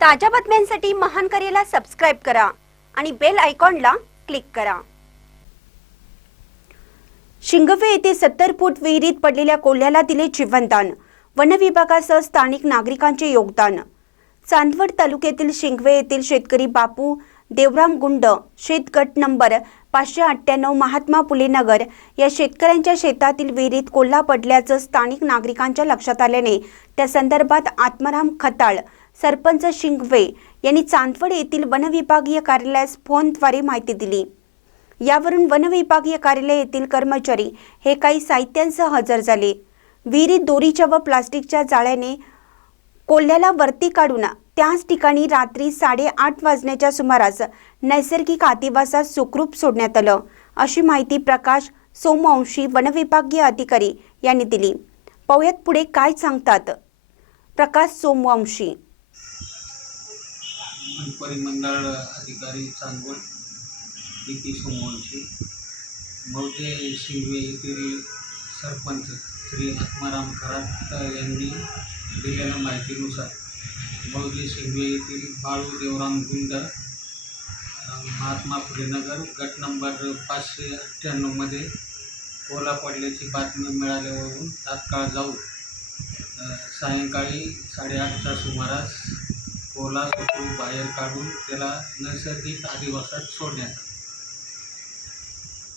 ताज्या बातम्यांसाठी महान करेला सबस्क्राईब करा आणि बेल आयकॉनला क्लिक करा. शिंगवे येथे सत्तर फूट विहिरीत पडलेल्या कोल्ह्याला दिले जीवनदान. वनविभागासह स्थानिक नागरिकांचे योगदान. चांदवड तालुक्यातील शिंगवे येथील शेतकरी बापू देवराम गुंड शेतगट नंबर पाचशे अठ्ठ्याण्णव महात्मा फुले नगर या शेतकऱ्यांच्या शेतातील विहिरीत कोल्हा पडल्याचं स्थानिक नागरिकांच्या लक्षात आल्याने त्या संदर्भात आत्माराम खताळ सरपंच शिंगवे यांनी चांदवड येथील वनविभागीय कार्यालयास फोनद्वारे माहिती दिली. यावरून वनविभागीय कार्यालय येथील कर्मचारी हे काही साहित्यांसह हजर झाले. विहिरीत दोरीच्या व प्लास्टिकच्या जाळ्याने कोल्ह्याला वरती काढून त्याच ठिकाणी रात्री साडेआठ वाजण्याच्या सुमारास नैसर्गिक आदिवासात सुखरूप सोडण्यात आलं अशी माहिती प्रकाश सोमवंशी वनविभागीय अधिकारी यांनी दिली. पाहुयात पुढे काय सांगतात प्रकाश सोमवंशी. परिमंडळ अधिकारी चांदवड डी पी सोमवंशी मौजे शिंगवे येथील सरपंच श्री आत्माराम खरात यांनी दिलेल्या माहितीनुसार मौजे शिंगवे येथील बाळू देवराम गुंड महात्मा फुलेनगर गट नंबर पाचशे अठ्ठ्याण्णवमध्ये ओला पडल्याची बातमी मिळाल्यावरून तात्काळ जाऊन सायंकाळी साडेआठच्या सुमारास ओला सुखरूप बाहेर काढून त्याला नैसर्गिक अधिवासात सोडण्यात आलं.